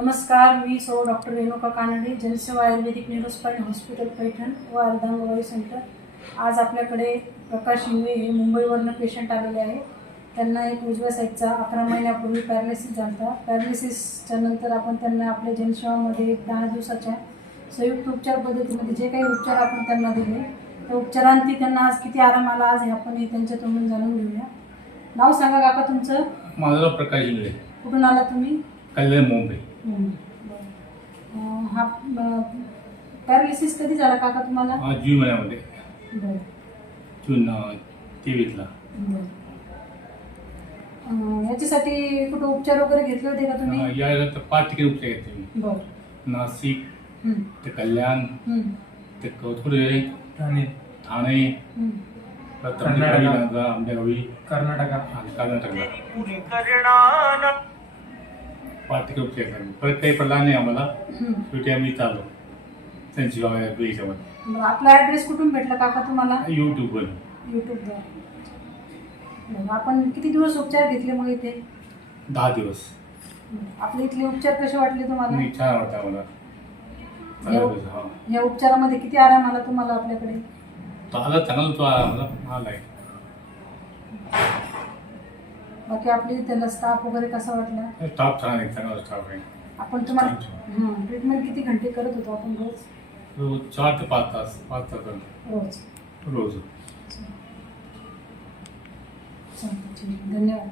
नमस्कार मी सौ doctor Renuka Kanade Jansewa ayurvedic न्यूरोस्पाईन hospital Paithan व अर्धांगवायू सेंटर. आज आपल्याकडे प्रकाश शिंगवे हे मुंबईवरनं पेशंट आलेले आहे त्यांना एक उजव्या साईडचा अकरा महिन्यापूर्वी पॅरालिसिस झाला होता पॅरालिसिसच्या नंतर आपण त्यांना आपल्या जनसेवामध्ये एक दहा दिवसाच्या संयुक्त उपचार पद्धतीमध्ये जे काही उपचार आपण त्यांना दिले त्या उपचारांती त्यांना आज किती आराम आला आज हे आपण हे त्यांच्या तोंडून जाणून घेऊया. नाव सांगा काका तुमचं? माझं प्रकाश इंगळे कुठून आला तुम्ही? कल्याण मुंबई. हा पॅरालिसिस कधी झाला काका तुम्हाला? हा जून महिन्यामध्ये. बरं. जून अं, तेवीसला. बरं. अं, याच्यासाठी कुठं उपचार वगैरे घेतले होते का तुम्ही? अं, यानंतर पाच ठिकाणी उपचार घेतले मी. बरं. नाशिक हं, ते कल्याण हं, ते कौथुडे ठाणे. ठाणे हं. परत कर्नाटका. आमच्या गावी, कर्नाटका. आणि कर्नाटकला. ठिकाणी उपचार घेतले परत काही पडला नाही आम्हाला. शेवटी आम्ही चालू त्यांची याच्यामध्ये. बरं, आपला ॲड्रेस कुठून भेटला काका तुम्हाला? यूट्यूबवर यूट्यूबवर बरं, आपण किती दिवस उपचार घेतले मग इथे? दहा दिवस. आपले इथले उपचार कसे वाटले तुम्हाला? छान वाटतं आम्हाला. हा. या उपचारामध्ये किती आराम आला तुम्हाला आपल्याकडे? तो आला चांगला तो आम्हाला आला. आहे बाकी आपली त्याला स्टाफ वगैरे कसा वाटला? स्टाफ छान आहे चांगला स्टाफ आहे. आपण तुम्हाला हं, ट्रीटमेंट किती घंटे करत होतो आपण रोज? रोज चार ते पाच तास पाच तास रोज. रोज. ठीक आहे. धन्यवाद.